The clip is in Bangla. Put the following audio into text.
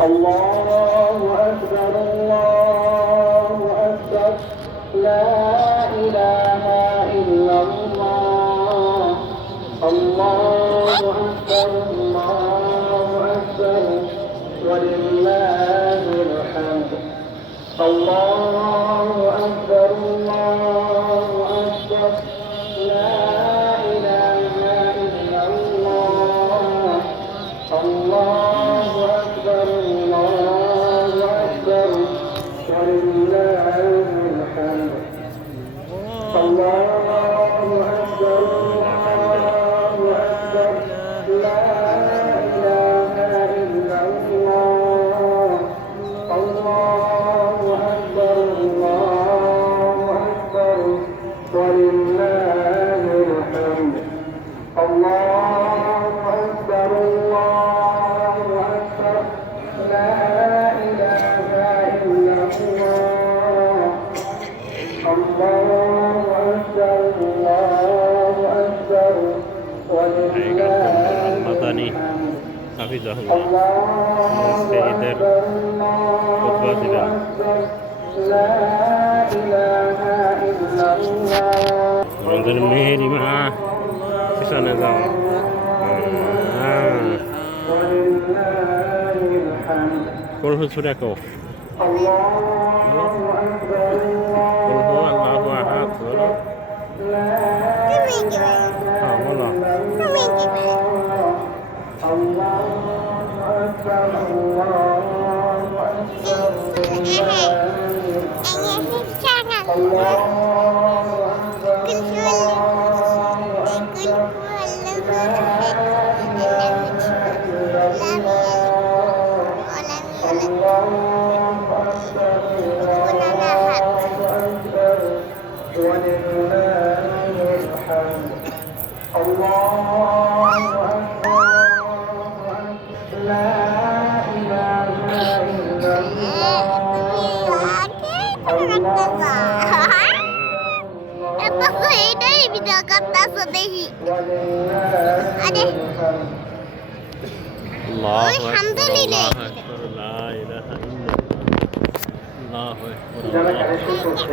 الله أكبر الله أكبر لا إله إلا الله الله أكبر الله أكبر ولله الحمد الله أكبر الله أكبر لا إله إلا الله الله أكبر الله أكبر ولله الحمد الله أكبر الله أكبر لا إله إلا الله الله أكبر الله أكبر ولله الحمد الله أكبر الله أكبر لا إله إلا الله الله أكبر الله أكبر ولله মাদানী الحمد হাফিজাহুল্লাহ الله আজকে ঈদের أكبر খুতবা الله দিলেন। أكبر لا إله إلا الله আমাদের মেহেরি মা পিছনে যাও। ولله الحمد কোন হুজুরে কও الله أكبر কোন হো আল্লাহু আহাদ বলো। لا হ্যাঁ বলো। الله أكبر الله أكبر الله এটাই ভিডিও করতেছো দেখি আরে আল্লাহু ওই হামদুলিল্লাহ। আকবার, আল্লাহু আকবার, লা ইলাহা ইল্লাল্লাহ, আল্লাহু আকবার, যারা আল্লাহু আকবার। কালেকশন করছে